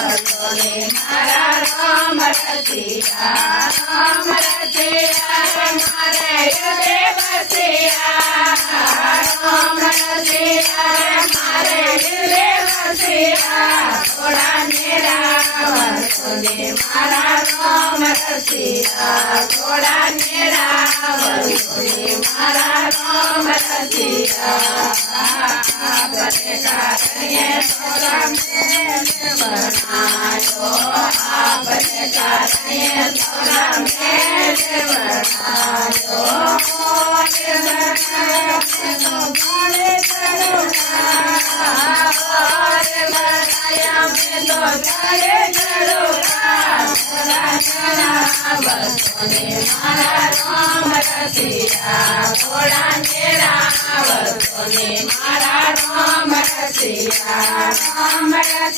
વસોને મારા રામ રસિયા રે મારે હૃદય વસિયા રામ રસિયા રે મારે હૃદય વસિયા થોડા નેરા વસોને મારા રામ રસિયા થોડા નેરા વસોને મારા રામ રસિયા આપને કારણે થોડા બનાયો આપને કારણે થોડા બનાયો વસોને મારા રામ રસિયા થોડા નેરા વસોને મારા રામ રસિયા રામ